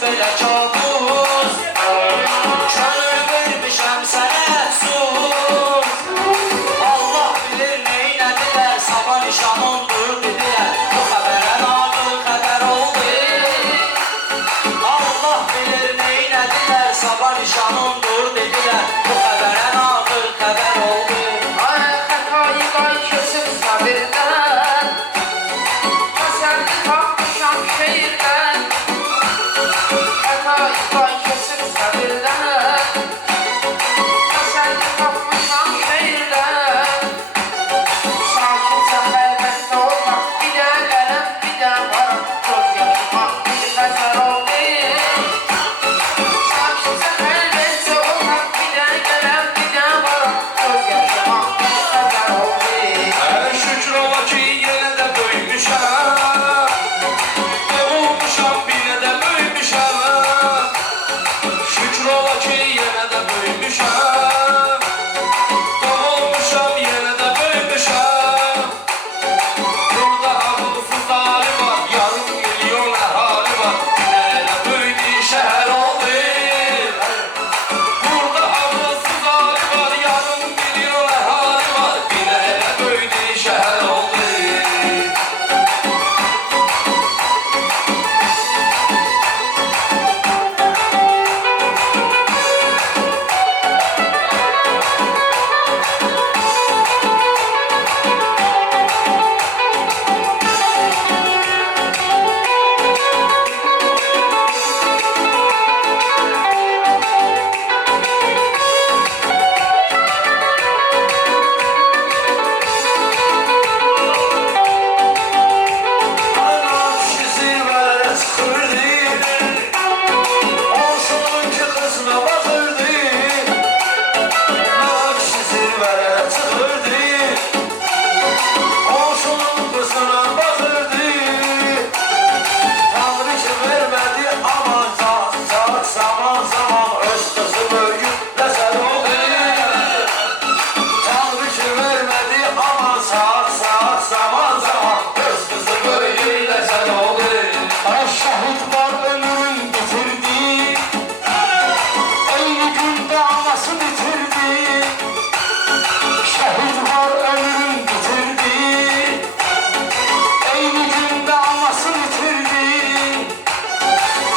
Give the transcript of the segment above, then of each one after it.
belə kabus. Könül vermişəm sənə sus. Allah bilir neynədilər, sabah nişanındır dedilər. Bu xəbərə nağıl xəbər oldu. Allah bilir neynədilər, sabah nişanındır dedilər. Bu xəbərə nağıl xəbər oldu. Ay xətayı qay kesib sabirdən, təsəlli tapmışam şeirdən. Xətayı qay kesib sabirdən, təsəlli tapmışam şeirdən. Sakincə xəlbətdə olmaq, bir də qələm, bir də var. Göz yaşımaq bir xəzər oldu. Sakincə xəlbətdə olmaq, bir də qələm, bir də var. Göz yaşımaq bir xəzər oldu. Şükür ola ki yenə də böyümüşəm, doğulmuşam bir də böyümüşəm. Şükür ola ki yenə də böyümüşəm, doğulmuşam yenə də böyümüşəm. Burada ağılsız ali var, yarım milyon əhali var, elə böyüdü şəhər oldu. Burada ağılsız ali var, yarım milyon əhali var, elə böyüdü şəhər oldu. Anam kişi zirvələrə çıxırdı, qonşunun ki qızına baxırdı. Anam kişi zirvələrə çıxırdı, qonşunun qızına baxırdı. Tanrı ki vermədi aman zaman zaman öz qızı böyüyüb nəzər oldu. Tanrı ki vermədi aman zaman zaman öz qızı böyüyüb nəzər oldu. Ay şəhid var ömrün bitirdi, eyni gündə anasını itirdi. Şəhid var ömrün bitirdi, eyni gündə anasını itirdi.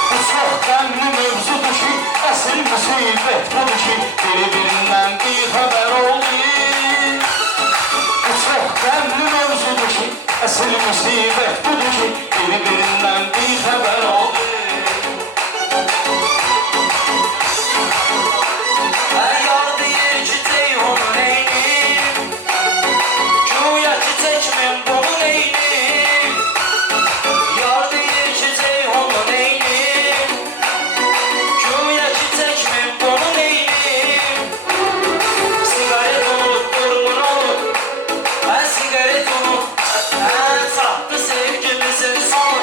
Bu çox qəmli mövzudur ki, əsl müsibət budur ki, biri-birindən bir xəbər oldu. Bu çox qəmli mövzudur ki, əsl müsibət budur ki, biri-birindən bir xəbər oldu. Hər yar deyir ki, Ceyhunu neyniyim, güya ki çəkməm bunu neyniyim. Yar deyir ki, Ceyhunu neyniyim, güya ki çəkməm bunu neyniyim. Sigaret unut, durğun olur, sigaret unut, sahtı sevgimizin sonu.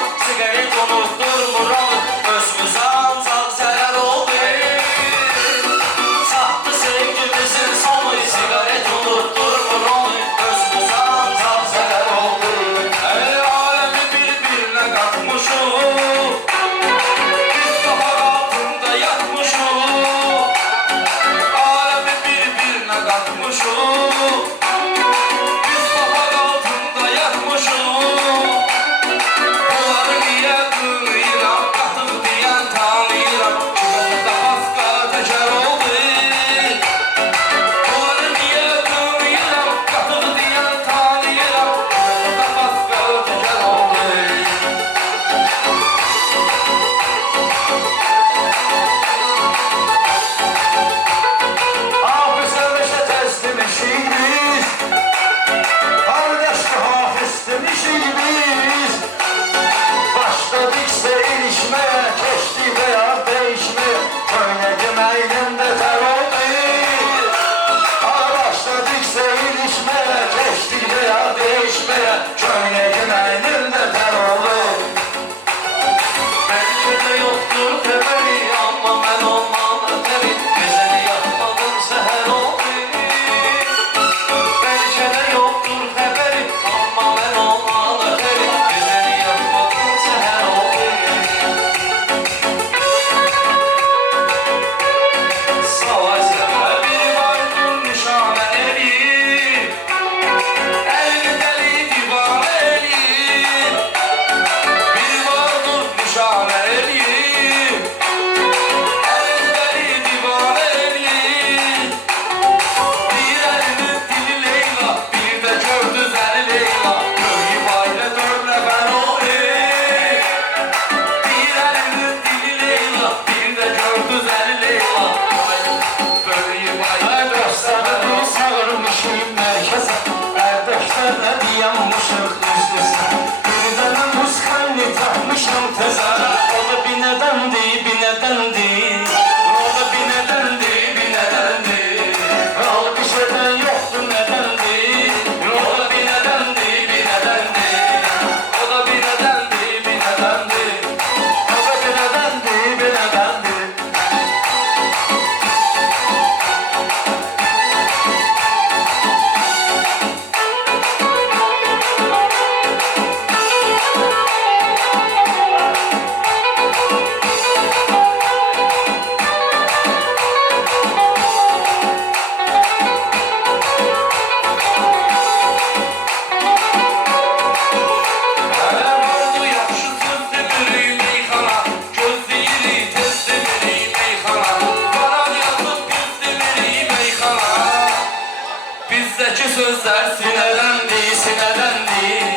sözler Binedendi, sinedendi.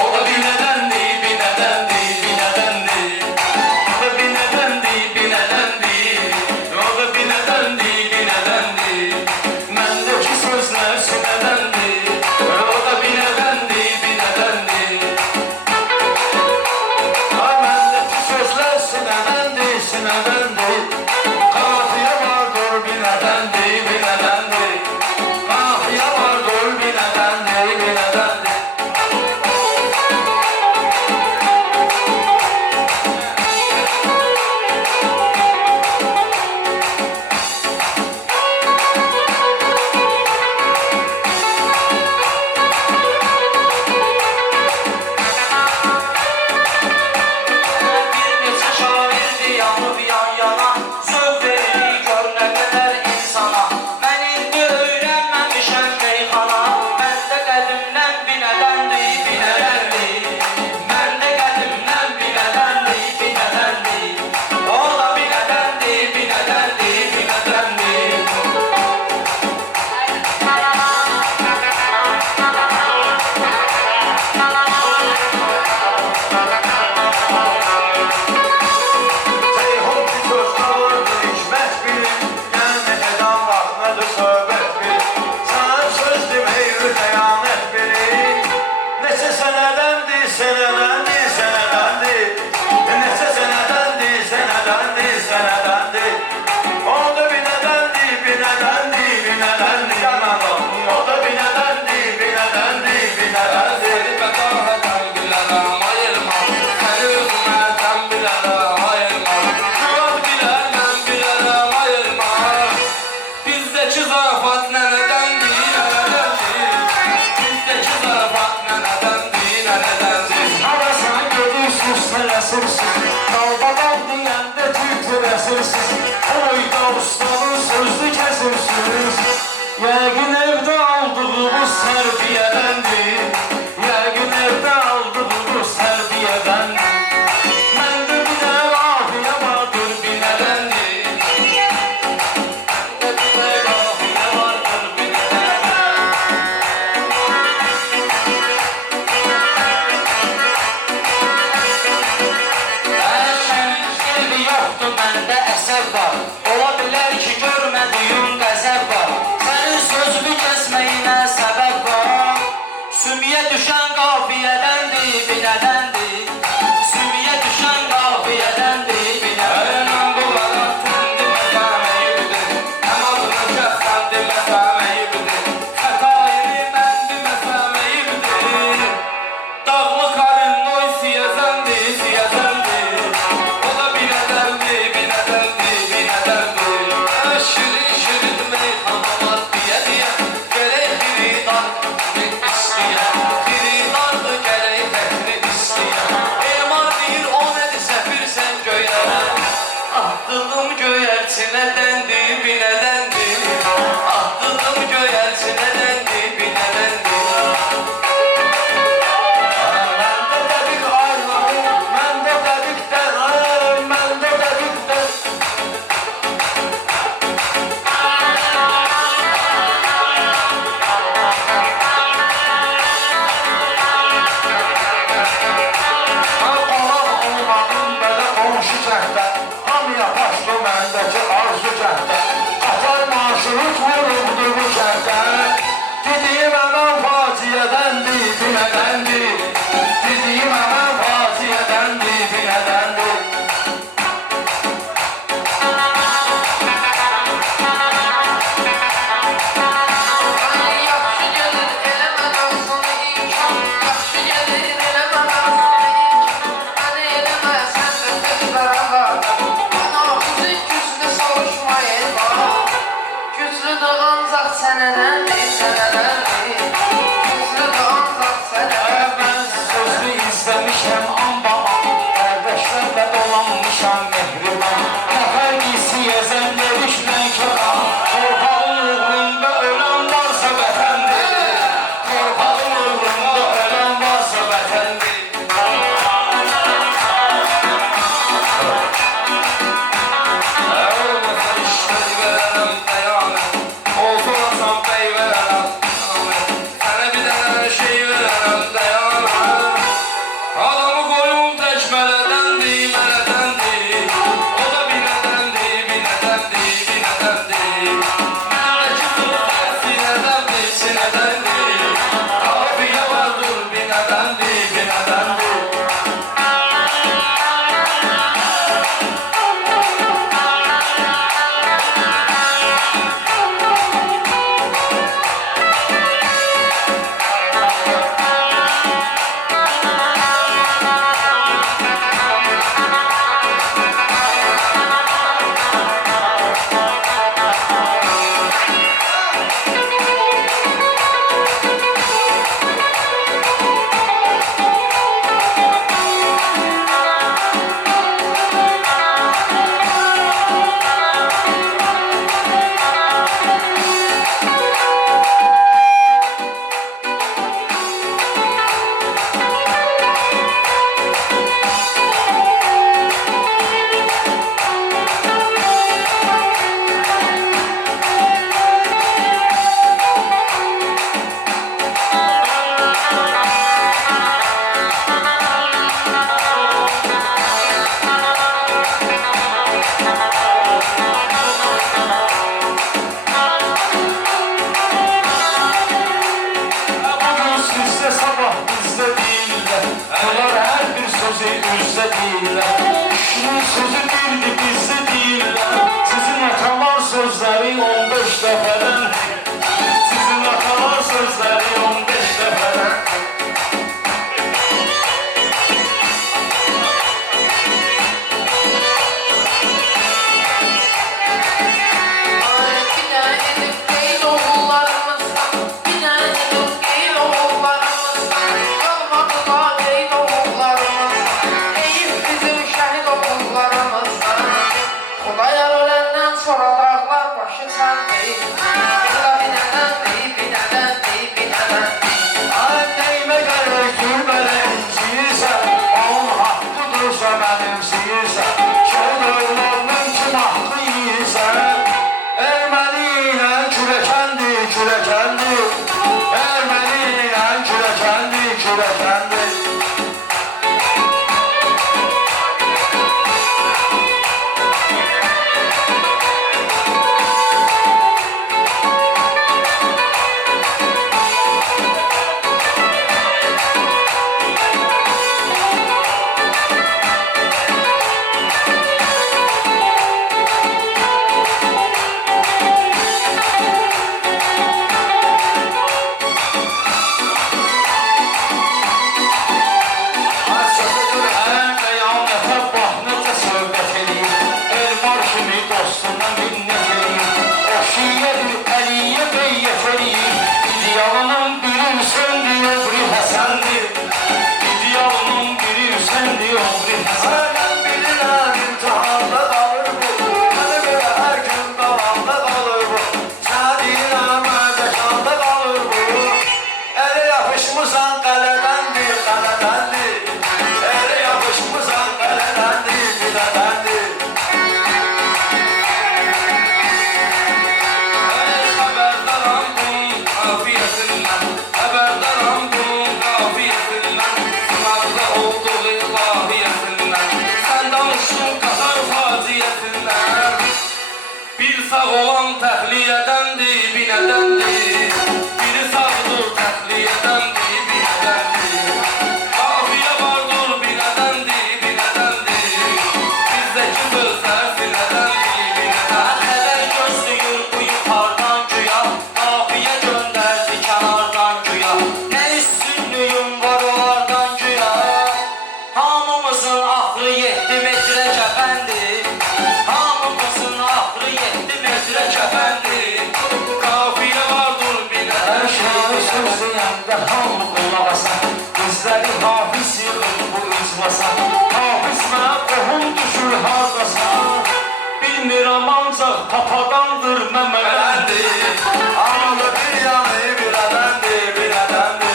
O da binedendi, binedendi, binedendi. O da binedendi, binedendi. O da binedendi, binedendi. Mendeki sözler sinedendi. O da binedendi, binedendi. Ha mendeki sözler sinedendi, sinedendi. Kafiye vardır binedendi, binedendi. Kafiye vardır binedendi, binedendi. Bir neçə şairdi yanıb yan yana Zövq verir gör nə qədər insana Mən indi öyrənməmişəm meyxana Məndə qədimdən binədəndi, binədəndi Məndə qədimdən binədəndi, binədəndi O da binədəndi, binədəndi, binədəndi Ceyhun ki söz kalırdı hikmet bilir. Gel ne edam var ne de söhbet bil. Sana söz demeyi kıyamet bilir. Neçə senedendi, senedendi, senedendi. Neçə senedendi, senedendi, senedendi. O da binedendi, binedendi, binedendi. Yanmadım. O da binedendi, binedendi, binedendi. Səni bədahədən bilərəm ayırma Səni özümdən bilərəm ayırma Murad bilər mən bilərəm ayırma Bizdəki zarafat nənədəndir, nənədəndir Bizdəki zarafat nənədəndir, nənədəndir Havasına gedirsiniz, tələsirsiniz. Dalda dal deyəndə tütürəsirsiniz. Oyda ustanın sözlü kəsirsiniz. Yəqin evdə aldığımız sərbiyədəndir. Yəqin evdə aldığımız sərbiyədəndir. Məndə bir də qafiyə vardır binədəndir. Məndə bir də qafiyə vardır binədəndir Şirin yoxdur, məndə əsəb var Ola bilər ki, görmədiyim qəzəb var Sənin sözünü kəsməyinə səbəb var Sümüyə düşən qafiyədəndir, binədəndir Sümüyə düşən qafiyədəndir, binədəndir Mən bunlara tündü məzəməyi bilir Həm adını kəssən deməsəməyi bilir Xətayını mən deməsəməyi bilir Dağlı karın oy siyəzəndi, siyəzəndi O da binədəndi, binədəndi, binədəndi Şirin şirin meyxanalar deyə Gərək biri dardı istəyə Biri dardı gərək təkri istəyə Elmar deyir o nədirsə bilsən göyərə Atdığım göyərçinədəndi, binədəndi Atdığım göyərçinədəndi, binədəndi Məndə dədik aylarım, məndə dədik dərəm, məndə dədik dərəm. Qonaq olmadım belə qonşu cəhdə, hamıya başdı məndəki arzu cəhdə. Qatar marşrut vurubdu bu şəhdə, dediyim əmən faciədəndi, binədəndi. Dediyim əmən faciədəndi, binədəndi. Yaxşı gəlir eləmədən sana imkan Yaxşı gəlir eləmədən sana imkan Məni eləməsən də söz bərabər Mən ağzı güclü savuşmayın var Güclüdür ancaq sənədəndir, sənədəndir Güclüdür ancaq sənədəndir Mən sözlü izləmişəm ambama, qardaşlarla dolanmışam mehriban. Nəfər giysi yezən demişlər kəram, torpağın uğrunda ölən varsa vətəndir. Torpağın uğrunda ölən varsa vətəndir. Olmasa işleri verərəm, dayanəm Olsa olsam bey verərəm Bugün sizde sabah bizde değiller. Bunlar her bir sözü üzde değiller. Kişinin sözü birdi bizde değiller. Sizin atalar sözleri 15 defeden. Sizin atalar sözleri 15 defeden. Anneyime gerek gülmelen siyirsen, onun hakkıdırsa benim siyirsen. Şehirlerinin kim hakkı yiyirsen. Ermeniyle kürekendi, kürekendi. Ermeniyle kürekendi, kürekendi. İdealının biri sen diyor, bir Hasan'dır. İdealının biri sen diyor, bir Hasan. Ben bilirəm imtihanda qalır bu. Mənə görə hər gün davamda qalır bu. Sənə deyirəm məzəkanda qalır bu. Əli yapışmısan qələdəndir, qələdəndir. Əli yapışmısan qələdəndir, qələdəndir. Bir sağ olan təxliyədəndir, binədəndir. Biri sağdır, təxliyədəndir, binədəndir. Qafiyə vardır, binədəndir, binədəndir. Bizdəki sözlər sinədəndir, binədəndir. Nələr gözlüyür bu yuxardan güya, qafiyə göndərdi kənardan güya. Nə üstünlüyüm var onlardan güya. Hamımızın axırı 7 metrə kəfəndir. Hamımızın axırı 7 metrə kəfəndir. Qafiyə vardır, binədəndir. Hər şeyi sözləyəndə hamı qulaq asan. Gözləri hafiz yığır bu üzbasan. Hafiz mənə qohum düşür hardasan. Bilmirəm ancaq papadandır məmələndir. Anada bir yanı binədəndir, binədəndir.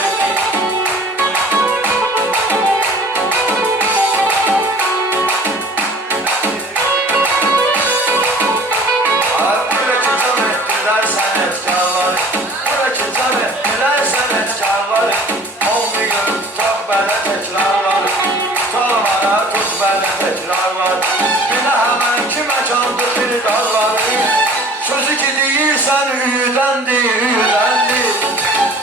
Bura ki can etdilər sənətkarları. Bura ki can etdilər sənətkarları. Olmuyor tutaq belə təkrarları. Tutalmara tut belə təkrarları. Bilə həmən ki məkandır xiridarları. Sözü ki deyirsən üyüdəndir, üyüdəndir.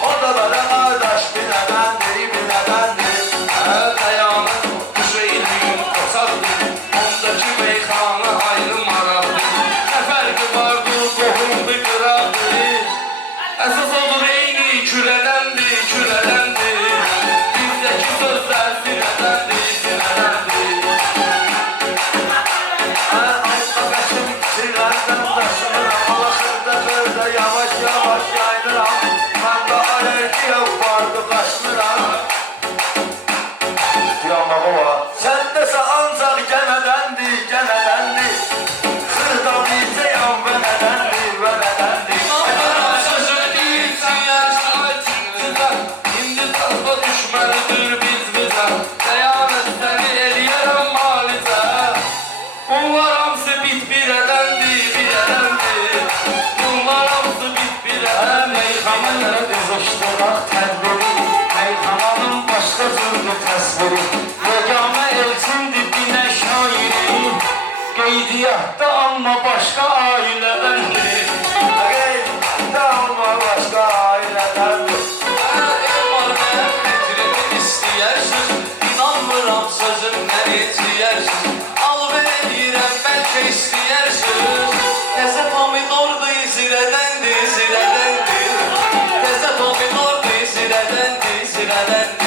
O da belə qardaş binədəndir, binədəndir. Dayanır, düşeyliyim, qoçaqdır. Ondakı meyxana ayrı maraqdır. Nə fərqi vardır, qohumdur, qıraqdır. Əsas odur eyni kürədəndir, kürədəndir. Bizdəki sözlər sinədəndir, sinədəndir. Ayda qəşim sirlərdən daşınıram. Alaxırda böyle yavaş yavaş yayınıram. Məndə alergiya vardı qaşınıram. Yamağı var. Səndəsə ancaq gənədəndir, gənədəndir. Xırda bizəyəm və nədəndir, və nədəndir. Sözü deyilsin, yaşayacaqsın. İndi tazda düşməlidir biz bizə. Dəyanət səni eləyərəm malicə. Bunlar hamısı bit birədəndir, birədəndir. Bunlar hamısı bit birədəndir. Meyxanlara qızışdıraq tədbiri. Meyxananın başqa cürdür təsviri. Yeganə elçindir dinə şairi. Qeydiyyatda amma başqa ailədəndir. Qeydiyyatda amma başqa ailədəndir. Ev var mənim metrimi istəyərsiz, İnanmıram sözümdən içiyərsiz. Al ver edirəm bəlkə istəyərsiz. Təzə pomidordur zirədəndir, zirədəndir. Təzə pomidordur zirədəndir, zirədəndir.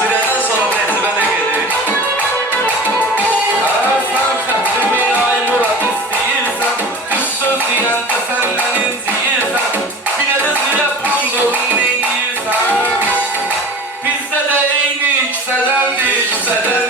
Zirədən sonra məhzibənə gedir. Sən xətrimi ay Murad istəyirsən, düz söz deyəndə səndən inciyirsən. Bir də zirə pandorun neyniyirsən. Bizdə də eyni kisədəndir, kisədəndir.